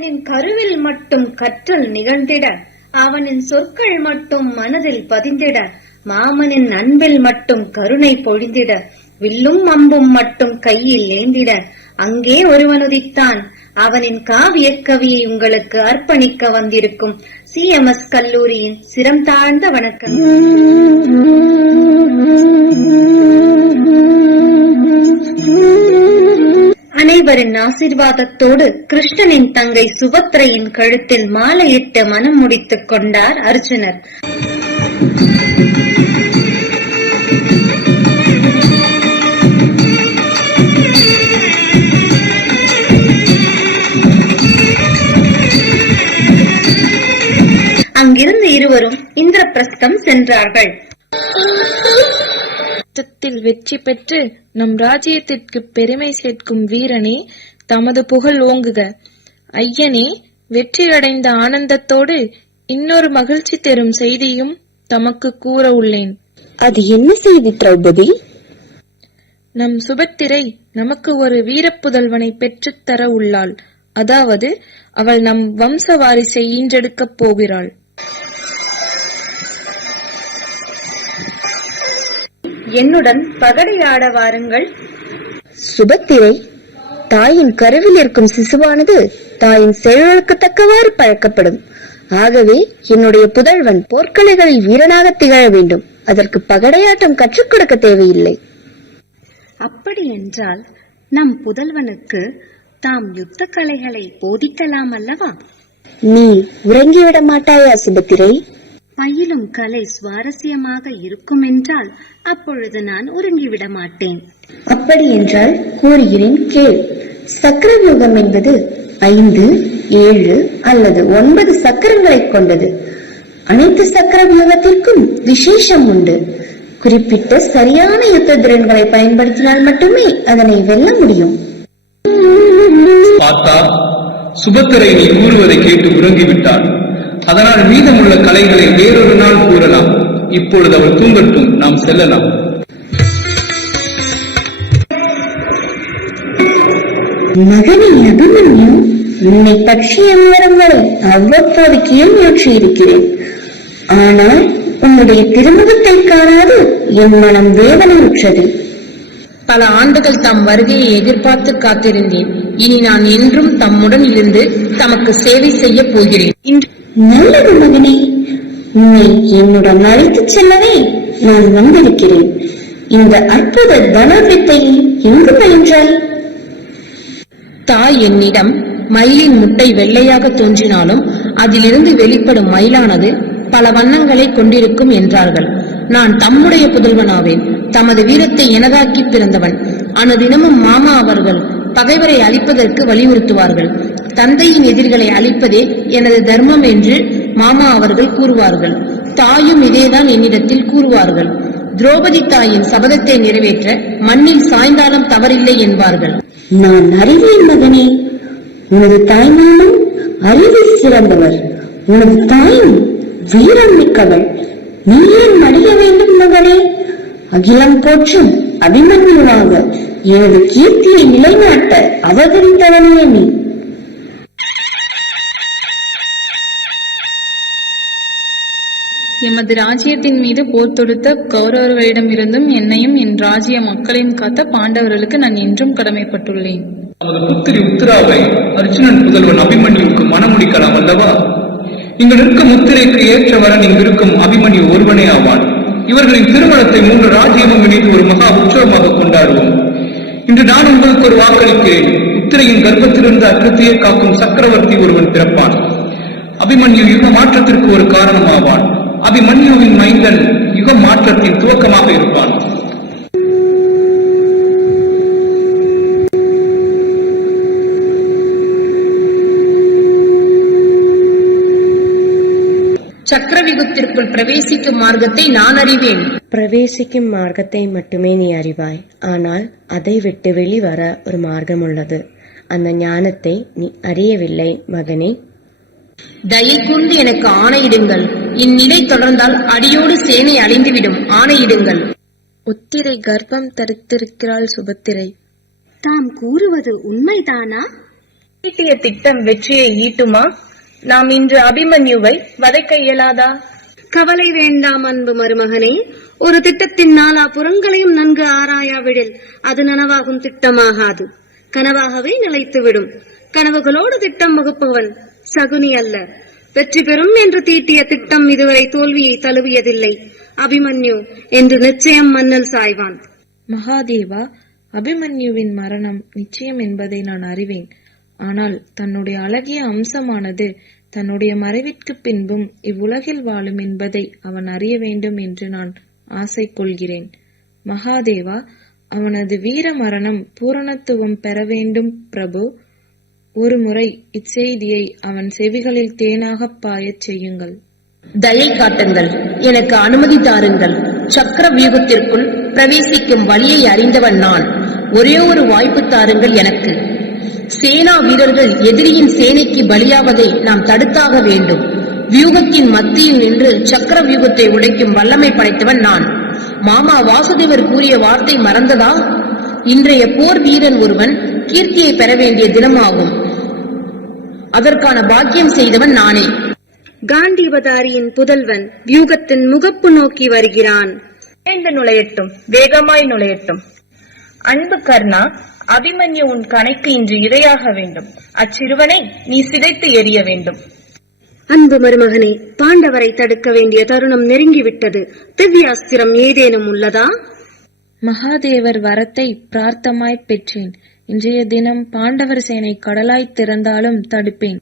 அவனின் கருவில் மட்டும் கற்றல் நிகழ்ந்திட அவனின் சொற்கள் மட்டும் மனதில் பதிந்திட மாமனின் அன்பில் மட்டும் கருணை பொழிந்திட வில்லும் அம்பும் மட்டும் கையில் ஏந்திட அங்கே ஒருவனுதித்தான். அவனின் காவிய கவியை உங்களுக்கு அர்ப்பணிக்க வந்திருக்கும் சிஎம்எஸ் கல்லூரியின் சிரம் தாழ்ந்த வணக்கம் அனைவரின் ஆசிர்வாதத்தோடு கிருஷ்ணனின் தங்கை சுபத்ரையின் கழுத்தில் மாலையிட்டு மனம் முடித்துக் கொண்டார் அர்ஜுனர். அங்கிருந்து இருவரும் இந்திரபிரஸ்தம் சென்றார்கள். வெற்றி பெற்று நம் ராஜ்யத்திற்கு பெருமை சேர்க்கும் வீரனே தமது புகழ் ஓங்குக. ஐயனே வெற்றியடைந்த ஆனந்தத்தோடு இன்னொரு மகிழ்ச்சி தரும் செய்தியும் தமக்கு கூற உள்ளேன். அது என்ன செய்தி திரௌபதி? நம் சுபத்திரை நமக்கு ஒரு வீரப்புதல்வனை பெற்றுத் தர உள்ளாள். அதாவது அவள் நம் வம்ச வாரிசை ஈன்றெடுக்கப் போகிறாள். என்னுடன் பகடையாட வாருங்கள். சுபத்திரை தாயின் கருவில் இருக்கும் சிசுவானது தாயின் செயலுக்கு தக்கவாறு பழக்கப்படும். ஆகவே என்னுடைய புதல்வன் போர்க்கலைகளில் வீரனாக திகழ வேண்டும். அதற்கு பகடையாட்டம் கற்றுக் கொடுக்க தேவையில்லை. அப்படி என்றால் நம் புதல்வனுக்கு தாம் யுத்த கலைகளை போதிக்கலாம் அல்லவா? நீ உறங்கிவிட மாட்டாயா சுபத்திரை? பயிலும் கலை சுவாரஸ்யமாக இருக்கும் என்றால் அப்பொழுது நான் உறங்கிவிட மாட்டேன் அப்படி என்றால் கூறுகிறேன் கேள். சக்கரவியூகம் என்பது ஐந்து ஏழு அல்லது ஒன்பது சக்கரங்களைக் கொண்டது. அனைத்து சக்கரவியூகத்திற்கும் விசேஷம் உண்டு. குறிப்பிட்ட சரியான யுத்த திறன்களை பயன்படுத்தினால் மட்டுமே அதனை வெல்ல முடியும். பார்த்தா சுபத்திரை நீ கூறுவதை கேட்டு உறங்கிவிட்டாள் அதனால் மீதமுள்ள கலைகளை வேறொரு நாள் கூறலாம். இப்பொழுது அவள் தூங்கட்டும் நாம் செல்லலாம். மகனே அபிமன்யு உன்னை பற்றிய விவரங்களை அவ்வப்போது கேள்வியுற்று இருக்கிறேன் ஆனால் உன்னுடைய திருமுகத்தை காணாது என் மனம் வேதனையுற்றது. பல ஆண்டுகள் தம் வருகையை எதிர்பார்த்து காத்திருந்தேன். இனி நான் என்றும் தம்முடன் இருந்து தமக்கு சேவை செய்ய போகிறேன். இன்று நல்லது மகனே. உன்னை என்னுடன் அழைத்துச் செல்லவே நான் வந்திருக்கிறேன். இந்த அற்புத தனவித்தை எங்கு பயின்றாய்? தாய் என்னிடம் மயிலின் முட்டை வெள்ளையாக தோன்றினாலும் அதிலிருந்து வெளிப்படும் மயிலானது பல வண்ணங்களை கொண்டிருக்கும் என்றார்கள். நான் தம்முடைய புதல்வனாவேன். தமது வீரத்தை எனதாக்கி பிறந்தவன். அனுதினமும் மாமா அவர்கள் பகைவரை அழிப்பதற்கு வலியுறுத்துவார்கள். தந்தையின் எதிரிகளை அழிப்பதே எனது தர்மம் என்று மாமா அவர்கள் கூறுவார்கள். தாயும் இதேதான் என்னிடத்தில் கூறுவார்கள். திரௌபதி தாயின் சபதத்தை நிறைவேற்ற மண்ணில் சாய்ந்தாலும் தவறில்லை என்பார்கள். நான் அறிவேன் மகனே உனது தாய்மாமன் அறிவில் சிறந்தவர். உனது தாயும் வீரம் மிக்கவள். நீ ஏன் மடிய வேண்டும் மகனே? அகிலம் போற்றும் அபிமன்யுவாக எனது கீர்த்தியை நிலைநாட்ட அவதரித்தவனே நீ. எமது ராஜ்யத்தின் மீது போர் தொடுத்த கௌரவர்களிடமிருந்தும் என்னையும் என் ராஜ்ய மக்களையும் காத்த பாண்டவர்களுக்கு நான் என்றும் கடமைப்பட்டுள்ளேன். அவரது புத்திரி உத்தராவை அர்ஜுனன் புதல்வன் அபிமன்யுவுக்கு மணமுடிக்கலாம் அல்லவா? இங்கு நிற்கும் முத்திரைக்கு ஏற்றவரன் இங்கு இங்கிருக்கும் அபிமன்யு ஒருவனே ஆவான். இவர்களின் திருமணத்தை மூன்று ராஜ்யமும் இணைத்து ஒரு மகா உற்சவமாக கொண்டாடுவோம். இன்று நான் உங்களுக்கு ஒரு வாக்களிக்கிறேன் உத்திரையின் கர்ப்பத்திலிருந்து அக்கத்தையே காக்கும் சக்கரவர்த்தி ஒருவன் பிறப்பான். அபிமன்யு யுக மாற்றத்திற்கு ஒரு காரணமாவான். அபிமன்யுவின் மைந்தன் யுக மாற்றத்தின் துவக்கமாக இருப்பான். சக்கரவிகுத்திற்குள் பிரவேசிக்கும் மார்க்கத்தை நான் அறிவேன். பிரவேசிக்கும் மார்க்கத்தை மட்டுமே நீ அறிவாய். ஆனால் அதை விட்டு வெளிவர ஒரு மார்க்கம் உள்ளது அந்த ஞானத்தை நீ அறியவில்லை மகனே. தயை கூர்ந்து எனக்கு ஆணையிடுங்கள். இந்நிலை தொடர்ந்தால் அடியோடு சேனை அழிந்துவிடும். ஆணையிடுங்கள். உத்திரை கர்ப்பம் தரித்திருக்கிறாள் சுபத்திரை. தாம் கூறுவது உண்மைதானா? ஈட்டிய திட்டம் வெற்றியை ஈட்டுமா? நாம் இன்று அபிமன்யுவை வதைக்க இயலாதா? கவலை வேண்டாம் அன்பு மருமகனே. ஒரு திட்டத்தின் நாலா புறங்களையும் நன்கு ஆராயாவிடில் அது நனவாகும் திட்டமாகாது. கனவாகவே நிலைத்துவிடும். கனவுகளோடு திட்டம் வகுப்பவன் சகுனி அல்ல. வெற்றி பெறும் என்று தீட்டிய திட்டம் இதுவரை தோல்வியை தழுவியதில்லை. அபிமன்யு என்று நிச்சயம் மன்னல் சாய்வான். மகாதேவா அபிமன்யுவின் மரணம் நிச்சயம் என்பதை நான் அறிவேன். ஆனால் தன்னுடைய அழகிய அம்சமானது தன்னுடைய மறைவிற்கு பின்பும் இவ்வுலகில் வாழும் என்பதை அவன் அறிய வேண்டும் என்று நான் ஆசை கொள்கிறேன். மகாதேவா அவனது வீர மரணம் பூரணத்துவம் பெற வேண்டும் பிரபு. ஒருமுறை இச்செய்தியை அவன் செவிகளில் தேனாகப் பாயச் செய்யுங்கள். தயை காட்டுங்கள் எனக்கு அனுமதி தாருங்கள். சக்கர வியூகத்திற்குள் பிரவேசிக்கும் வழியை அறிந்தவன் நான். ஒரே ஒரு வாய்ப்பு தாருங்கள் எனக்கு. சேனா வீரர்கள் எதிரியின் சேனைக்கு பலியாவதை நாம் தடுத்தாக வேண்டும். வியூகத்தின் மத்தியில் நின்று சக்கர வியூகத்தை உடைக்கும் வல்லமை படைத்தவன் நான். மாமா வாசுதேவர் கூறிய வார்த்தை மறந்ததா? இன்றைய போர் வீரன் ஒருவன் கீர்த்தியை பெற வேண்டிய தினமாகும். அதற்கான பாக்கியம் செய்தவன் நானே. காண்டீவதாரியின் புதல்வன் வியூகத்தின் முகப்பு நோக்கி வருகிறான். விரைந்து நுழையட்டும் வேகமாய் நுழையட்டும். அன்பு கர்ணா அபிமன்யு உன் கணைக்கு இன்று இரையாக வேண்டும். அச்சிறுவனை நீ சிதைத்து எறிய வேண்டும். அன்பு மருமகனே பாண்டவரை தடுக்க வேண்டிய தருணம் நெருங்கிவிட்டது. திவ்யாஸ்திரம் ஏதேனும் உள்ளதா? மகாதேவர் வரத்தை பிரார்த்தமாய் பெற்றேன். இன்றைய தினம் பாண்டவர் சேனை கடலாய் திறந்தாலும் தடுப்பேன்.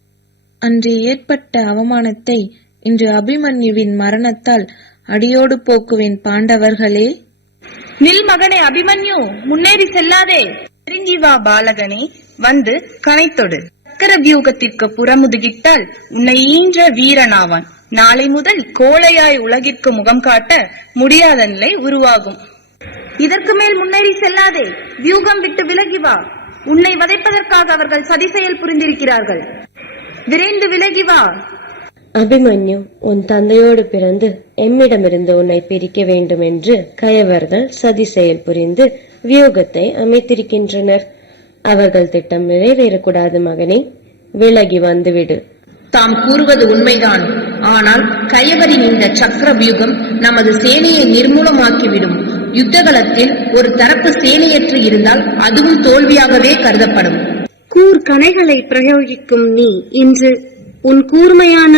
அன்று ஏற்பட்ட அவமானத்தை இன்று அபிமன்யுவின் மரணத்தால் அடியோடு போக்குவேன் பாண்டவர்களே. நில் மகனே அபிமன்யு முன்னேறி செல்லாதே. நெருங்கி வா பாலகனே வந்து கனைத்தொடு. சக்கர வியூகத்திற்கு புறமுதுகிட்டால் உன்னை ஈன்ற வீரனாவான். நாளை முதல் கோழையாய் உலகிற்கு முகம் காட்ட முடியாத நிலை உருவாகும். இதற்கு மேல் முன்னேறி செல்லாதே. வியூகம் விட்டு விலகி வா. உன்னை வதைப்பதற்காக அவர்கள் சதி செயல் புரிந்திருக்கிறார்கள். விரைந்து விலகி வா. அபிமன்யு உன் தந்தையோடு பிறந்து எம்மிடமிருந்து உன்னை பிரிக்க வேண்டும் என்று கயவர்கள் சதி செயல் புரிந்து வியூகத்தை அமைத்திருக்கின்றனர். அவர்கள் திட்டம் நிறைவேறக்கூடாது மகனே விலகி வந்துவிடு. தாம் கூறுவது உண்மைதான். ஆனால் கயவரின் இந்த சக்கர வியூகம் நமது சேனையை நிர்மூலமாக்கிவிடும். யுத்தகலத்தில் ஒரு தரப்பு சேனையற்று இருந்தால் அதுவும் தோல்வியாகவே கருதப்படும். கூர்கணைகளை பிரயோகிக்கும் நீ இன்று உன் கூர்மையான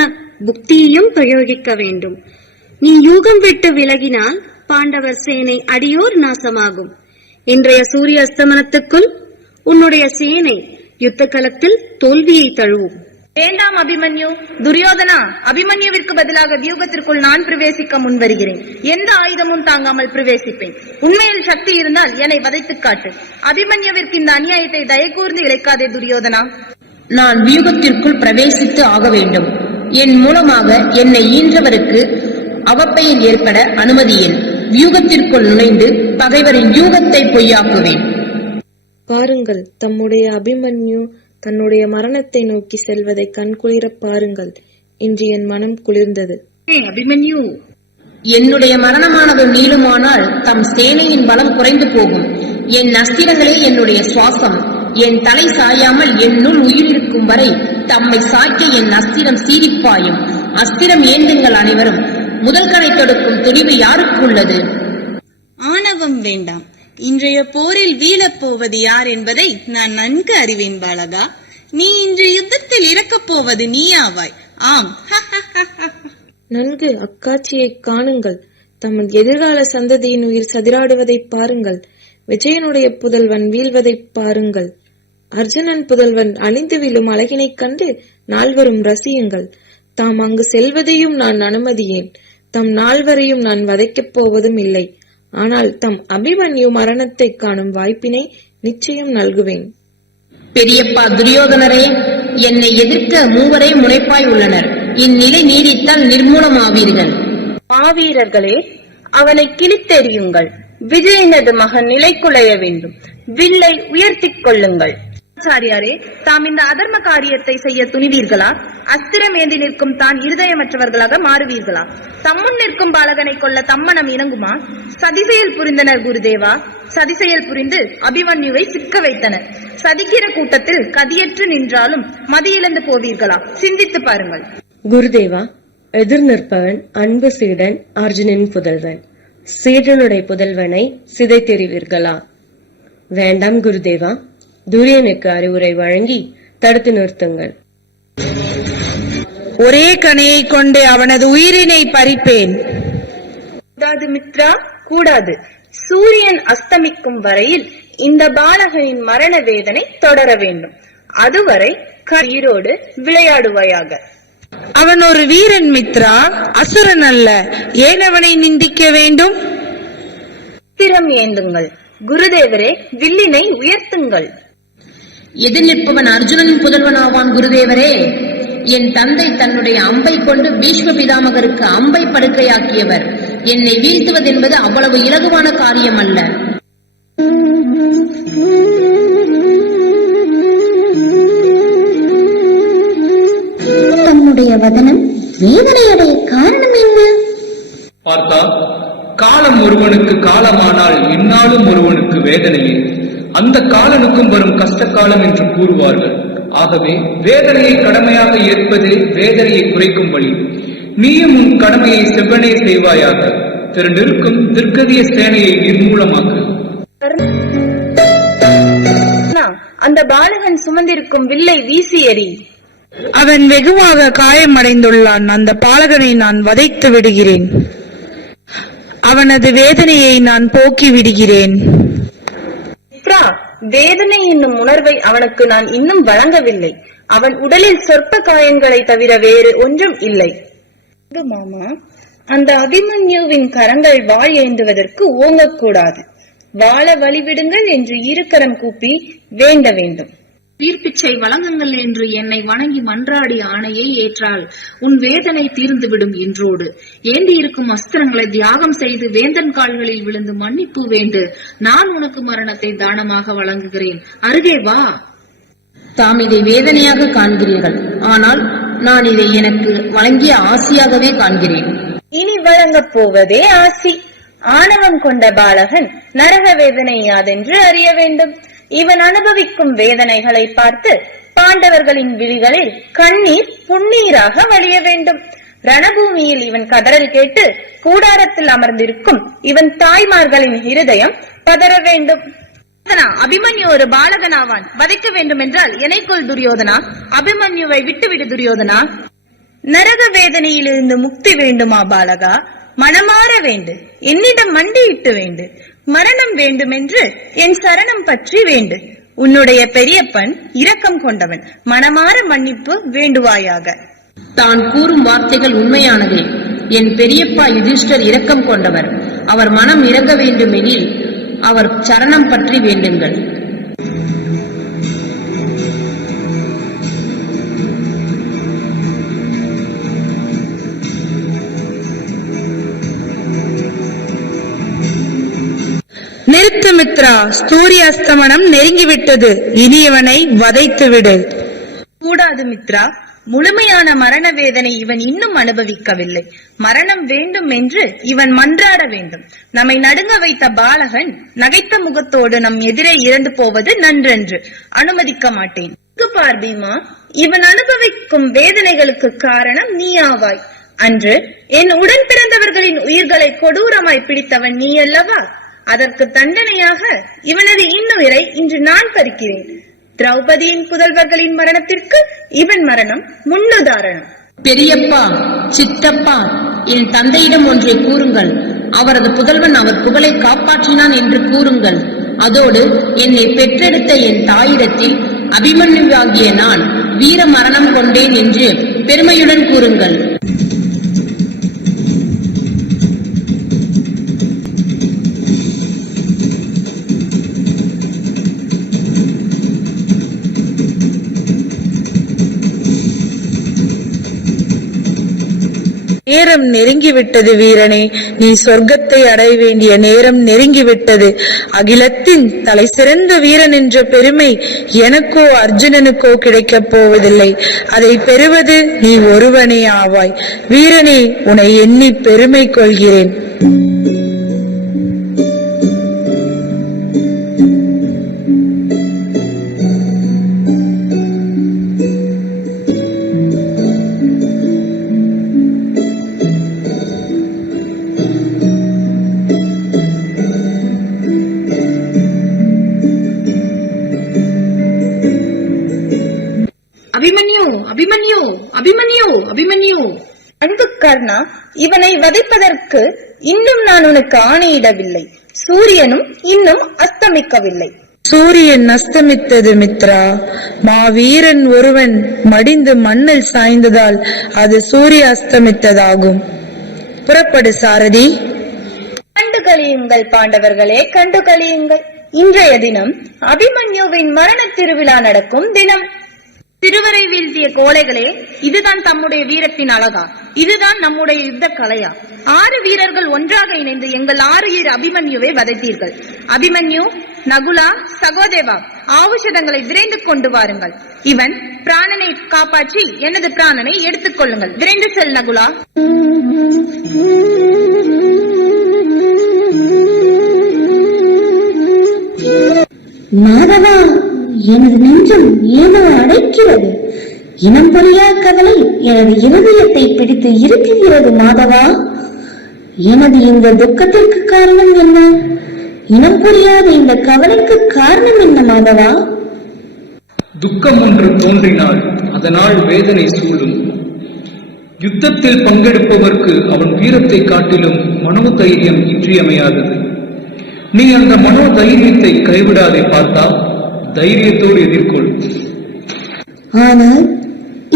புக்தியையும் பிரயோகிக்க வேண்டும். நீ யூகம் விட்டு விலகினால் பாண்டவர் சேனை அடியோர் நாசமாகும். இன்றைய சூரிய அஸ்தமனத்துக்குள் உன்னுடைய சேனை யுத்த களத்தில் தோல்வியை தழுவும். வேண்டாம் அபிமன்யு. துரியோதனா அபிமன்யுவிற்கு பதிலாக வியூகத்திற்குள் நான் பிரவேசிக்க முன்வருகிறேன். எந்த ஆயுதமும் தாங்காமல் பிரவேசிப்பேன். உண்மையில் சக்தி இருந்தால் என்னை வதைத்துக் காட்டு. அபிமன்யுவிற்கு இந்த அநியாயத்தை தயக்கூர்ந்து இழைக்காதே துரியோதனா. நான் வியூகத்திற்குள் பிரவேசித்து ஆக வேண்டும். என் மூலமாக என்னை ஈன்றவருக்கு அவப்பெயர் ஏற்பட அனுமதியேன் வியூகத்திற்குள் நுழைந்து பகைவரின் யூகத்தை பொய்யாக்குவேன். பாருங்கள் தம்முடைய அபிமன்யு தன்னுடைய மரணத்தை நோக்கி செல்வதை கண்குளிரப் பாருங்கள். இன்று என் மனம் குளிர்ந்தது. அபிமன்யு. என்னுடைய மரணமானது நீளுமானால் தம் சேனையின் பலம் குறைந்து போகும். என் அஸ்திரங்களே என்னுடைய சுவாசம். என் தலை சாயாமல் என்னுள் உயிர் இருக்கும் வரை தம்மை சாய்க்க என் அஸ்திரம் சீரிப்பாயும் அஸ்திரம் ஏந்துங்கள் அனைவரும். முதல் கணை தொடுக்கும் துணிவு யாருக்கு உள்ளது? ஆணவம் வேண்டாம். இன்றைய போரில் வீழப் போவது யார் என்பதை நான் நன்கு அறிவேன் பாலகா. நீ இன்று யுத்தத்தில் இறக்கப் போவது நீயாவாய். ஆம். நன்கு அக்காட்சியைக் காணுங்கள். தமது எதிர்கால சந்ததியின் உயிர் சதிராடுவதைப் பாருங்கள். விஜயனுடைய புதல்வன் வீழ்வதைப் பாருங்கள். அர்ஜுனன் புதல்வன் அழிந்து விழும் அழகினைக் கண்டு நால்வரும் ரசியுங்கள். தாம் அங்கு செல்வதையும் நான் அனுமதியேன். தம் நால்வரையும் நான் வதைக்கப் போவதும் இல்லை. ஆனால் தம் அபிமன்யு மரணத்தைக் காணும் வாய்ப்பினை நிச்சயம் நல்குவேன். பெரியப்பா துரியோதனரே என்னை எதிர்க்க மூவரே முனைப்பாய் உள்ளனர். இந்நிலை நீடித்தால் நிர்மூலமாவீர்கள். மாவீரர்களே அவனை கிழித்தெறியுங்கள். விஜயனது மகன் நிலைக்குலைய வேண்டும். வில்லை உயர்த்திக் கொள்ளுங்கள். ஆச்சாரியாரே தாம் இந்த அதர்ம காரியத்தை செய்ய துணிவீர்களா? அஸ்திரம் ஏந்தி நிற்கும் தான் இருதயமற்றவர்களாக மாறுவீர்களா? தம்முன் நிற்கும் பாலகனை கொள்ள தம்மனம் இணங்குமா? சதிசெயல் புரிந்தனர் குருதேவா. சதிசெயல் புரிந்து அபிமன்யுவை சிக்க வைத்தனர். சதிக்கிற கூட்டத்தில் கதியற்று நின்றாலும் மதியிழந்து போவீர்களா? சிந்தித்து பாருங்கள். குருதேவா எதிர் நிற்பவன் அன்பு சீடன் அர்ஜுனன் புதல்வன். சீடனுடைய புதல்வனை சிதைத்தெறிவீர்களா? வேண்டாம் குருதேவா. துரியனுக்கு அறிவுரை வழங்கி தடுத்து நிறுத்துங்கள். ஒரே கணையை கொண்டு அவனது உயிரினை பறிப்பேன். கூடாது மித்ரா கூடாது. சூரியன் அஸ்தமிக்கும் வரையில் இந்த பாலகனின் மரண வேதனை தொடர வேண்டும். அதுவரை கயிரோடு விளையாடுவாயாக. அவன் ஒரு வீரன் மித்ரா அசுரன் அல்ல. ஏன் அவனை நிந்திக்க வேண்டும்? திறம் ஏந்துங்கள். குருதேவரே வில்லினை உயர்த்துங்கள். எதிர் நிற்பவன் அர்ஜுனனின் புதல்வனாவான் குருதேவரே. என் தந்தை தன்னுடைய அம்பை கொண்டு பீஷ்ம பிதாமகருக்கு அம்பை படுக்கையாக்கியவர். என்னை வீழ்த்துவதென்பது அவ்வளவு இலகுவான காரியம் அல்ல தம்முடைய வதனம் வேதனையடைய காரணம் என்ன? பார்த்தா காலம் ஒருவனுக்கு காலமானால் இந்நாளும் ஒருவனுக்கு வேதனையே. அந்த காலனுக்கும் வரும் கஷ்ட காலம் என்று கூறுவார்கள். ஆகவே வேதனையை கடமையாக ஏற்பதே வேதனையை குறைக்கும் வழி. நீயும் உன் கடமையை செவ்வனே செய்வாயாக. திரு நிற்கும் திர்கதிய சேனையை நிர்மூலமாக்கு. அந்த பாலகன் சுமந்திருக்கும் வில்லை வீசி எறி. அவன் வெகுவாக காயமடைந்துள்ளான். அந்த பாலகனை நான் வதைத்து விடுகிறேன். அவனது வேதனையை நான் போக்கி விடுகிறேன். மித்ரா வேதனை என்னும் உணர்வை அவனுக்கு நான் இன்னும் வழங்கவில்லை. அவன் உடலில் சொற்ப காயங்களை தவிர வேறு ஒன்றும் இல்லை. மாமா அந்த அபிமன்யுவின் கரங்கள் வாழ் ஏந்துவதற்கு ஓங்கக்கூடாது. வாழ வழிவிடுங்கள் என்று இருக்கரம் கூப்பி வேண்ட வேண்டும். உயிர்ப்பிச்சை வழங்குங்கள் என்று என்னை வணங்கி மன்றாடி ஆணையை ஏற்றால் உன் வேதனை தீர்ந்துவிடும் இன்றோடு ஏந்தி இருக்கும் அஸ்திரங்களை தியாகம் செய்து வேந்தன் கால்களில் விழுந்து மன்னிப்பு வேண்டு. நான் உனக்கு மரணத்தை தானமாக வழங்குகிறேன். அருகே வா. தாம் இதை வேதனையாக காண்கிறீர்கள். ஆனால் நான் இதை எனக்கு வழங்கிய ஆசியாகவே காண்கிறேன். இனி வழங்கப் போவதே ஆசி. ஆணவம் கொண்ட பாலகன் நரக வேதனை யாதென்று அறிய வேண்டும். இவன் அனுபவிக்கும் வேதனைகளை பார்த்து பாண்டவர்களின் விழிகளில் கண்ணீர் புன்னீராக வழிய வேண்டும். ரணபூமியில் இவன் கதறல் கேட்டு கூடாரத்தில் அமர்ந்திருக்கும் இவன் தாய்மார்களின் இருதயம் பதற வேண்டும். அபிமன்யு ஒரு பாலகனாவான். வதைக்க வேண்டும் என்றால் எனைக்கொள் துரியோதனா? அபிமன்யுவை விட்டுவிடு துரியோதனா? நரக வேதனையிலிருந்து முக்தி வேண்டுமா பாலகா? மனமாற வேண்டு. என்னிடம் மண்டியிட்டு வேண்டு. மரணம் வேண்டுமென்று என் சரணம் பற்றி வேண்டு. உன்னுடைய பெரியப்பன் இரக்கம் கொண்டவன். மனமாற மன்னிப்பு வேண்டுவாயாக. தான் கூறும் வார்த்தைகள் உண்மையானதே. என் பெரியப்பா யுதிஷ்டர் இரக்கம் கொண்டவர். அவர் மனம் இறங்க வேண்டுமெனில் அவர் சரணம் பற்றி வேண்டுங்கள். விஸ்வாமித்ரா சூரிய அஸ்தமனம் நெருங்கிவிட்டது. இனியவனை வதைத்து விடு கூடாது மித்ரா. முழுமையான மரண வேதனை இவன் இன்னும் அனுபவிக்கவில்லை. மரணம் வேண்டும் என்று இவன் மன்றாட வேண்டும். நம்மை நடுங்க வைத்த பாலகன் நகைத்த முகத்தோடு நம் எதிரே இறந்து போவது நன்றென்று. அனுமதிக்க மாட்டேன். பார் பீமா. இவன் அனுபவிக்கும் வேதனைகளுக்கு காரணம் நீ ஆவாய் அன்று என் உடன் பிறந்தவர்களின் உயிர்களை கொடூரமாய் பிடித்தவன் நீ அல்லவா அதற்கு தண்டனையாக இவனது இன்னுயிரை இன்று நான் பறிக்கிறேன். திரௌபதியின் புதல்வர்களின் மரணத்திற்கு இவன் மரணம் முன்னுதாரணம். பெரியப்பா சித்தப்பா என் தந்தையிடம் ஒன்றை கூறுங்கள். அவரது புதல்வன் அவர் புகழை காப்பாற்றினான் என்று கூறுங்கள். அதோடு என்னை பெற்றெடுத்த என் தாயிடத்தில் அபிமன்யுவாகிய நான் வீர மரணம் கொண்டேன் என்று பெருமையுடன் கூறுங்கள். நேரம் நெருங்கிவிட்டது வீரனே. நீ சொர்க்கத்தை அடைய வேண்டிய நேரம் நெருங்கிவிட்டது. அகிலத்தின் தலை சிறந்த வீரன் என்ற பெருமை எனக்கோ அர்ஜுனனுக்கோ கிடைக்கப் போவதில்லை. அதை பெறுவது நீ ஒருவனே ஆவாய். வீரனே உன்னை எண்ணி பெருமை கொள்கிறேன். ஆணையிடவில்லை சூரியனும் இன்னும் அஸ்தமிக்கவில்லை. சூரியன் அஸ்தமித்தது மித்ரா. மாவீரன் ஒருவன் மடிந்து மண்ணில் சாய்ந்ததால் அது சூரிய அஸ்தமித்ததாகும். புறப்படு சாரதி. கண்டு கழியுங்கள் பாண்டவர்களே கண்டு கழியுங்கள். இன்றைய தினம் அபிமன்யுவின் மரண திருவிழா நடக்கும் தினம். திருவரை வீழ்த்திய கோழைகளே இதுதான் தம்முடைய வீரத்தின் அழகா? இதுதான் நம்முடைய யுத்த கலையா? ஆறு வீரர்கள் ஒன்றாக இணைந்து எங்கள் ஆறு ஈர் அபிமன்யுவை வதைத்தீர்கள். அபிமன்யு நகுலா சகோதேவா ஆவுஷதங்களை விரைந்து கொண்டு வாருங்கள். இவன் பிராணனை காப்பாற்றி எனது பிராணனை எடுத்துக் கொள்ளுங்கள். விரைந்து செல் நகுலா. மாதவா எனது நெஞ்சம் ஏதோ அடைக்கிறது. இனம் புரியா கவலை எனது இருதயத்தை பிடித்து இருக்குகிறது மாதவா. எனது இந்த துக்கத்திற்கு காரணம் என்ன? இனம் புரியாத இந்த கவலைக்கு காரணம் என்ன மாதவா? துக்கம் ஒன்று தோன்றினால் அதனால் வேதனை சூழும். யுத்தத்தில் பங்கெடுப்பவர்க்கு அவன் வீரத்தை காட்டிலும் மனோதைரியம் இன்றியமையாதது. நீ அந்த மனோதைரியத்தை கைவிடாதே பார்த்தா தைரியத்தோடு எதிர்கொள். ஆனால்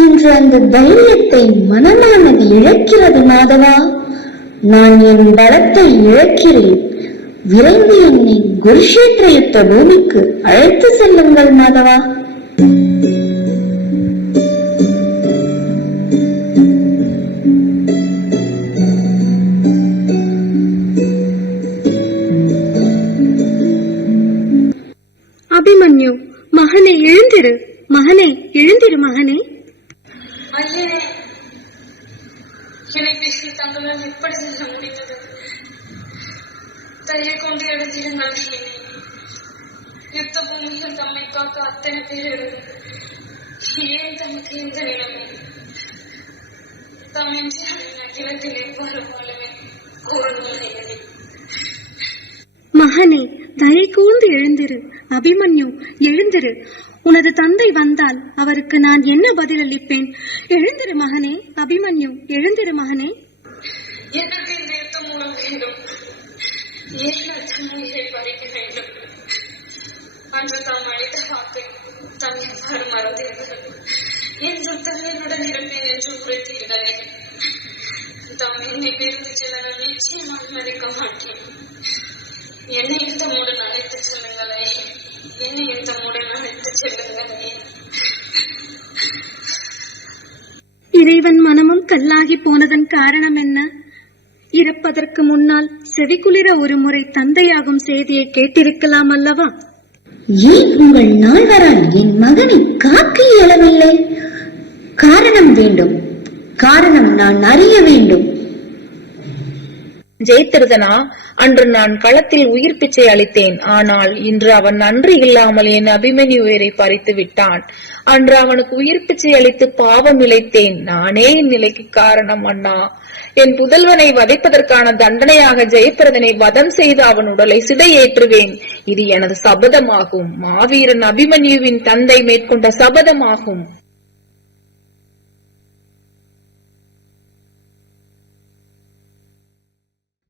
இன்று அந்த தைரியத்தை மனமானது இழக்கிறது மாதவா? நான் என் பலத்தை இழக்கிறேன். விரைந்து என்னை குருஷேத்திர யுத்த பூமிக்கு அழைத்து செல்லுங்கள் மாதவா. மகனே எழுந்திரு மகனே எழுந்திரு மகனே. என்னை தங்களால் எப்படி செல்ல முடிந்தது? தயை கொண்டு எழுதியிருந்தால் யுத்த பூமியில் தம்மை காக்க அத்தனை பேர் ஏன் தமக்கு இந்த நிலைமை? தாம் என்று அகிலத்தில் எவ்வாறு வாழுவேன் கூறுங்கள் ஐயனே மகனே. தயை கூர்ந்து எழுந்திரு. அபிமன்யு எழுந்திரு. உனது தந்தை வந்தால் அவருக்கு நான் என்ன பதிலளிப்பேன்? எழுந்திரு மகனே அபிமன்யு எழுந்திரு மகனே. எனக்கு இந்த யுத்தம் வேண்டும்? பறிக்க வேண்டும். அன்று தாம் அளித்த வாக்கை தாம் எவ்வாறு மறந்தீர்கள்? என்றும் தன்னுடன் இருப்பேன் என்று உரைத்தீர்களே தாம் என்னை பிரிந்து செல்ல நான் மாட்டேன். என்னை யுத்தமுடன் அழைத்து செல்லுங்களே? என்னை யுத்தமுடன் அழைத்து செல்லுங்களே? இறைவன் மனமும் கல்லாகி போனதன் காரணம் என்ன? இறப்பதற்கு முன்னால் செவிக்குளிர ஒரு முறை தந்தையாகும் செய்தியை கேட்டிருக்கலாம் அல்லவா? ஏன் உங்கள் நால்வரால் என் மகனை காக்க இயலவில்லை? காரணம் வேண்டும். காரணம் நான் அறிய வேண்டும். ஜெயத்திரதனா அன்று நான் களத்தில் உயிர் பிச்சை அளித்தேன். ஆனால் இன்று அவன் நன்றி இல்லாமல் என் அபிமன்யு உயிரை பறித்து விட்டான். அன்று அவனுக்கு உயிர் பிச்சை அளித்து பாவம் இழைத்தேன். நானே இந்நிலைக்கு காரணம் அண்ணா. என் புதல்வனை வதைப்பதற்கான தண்டனையாக ஜெயபிரதனை வதம் செய்து அவன் உடலை சிதையேற்றுவேன். இது எனது சபதமாகும். மாவீரன் அபிமன்யுவின் தந்தை மேற்கொண்ட சபதமாகும்.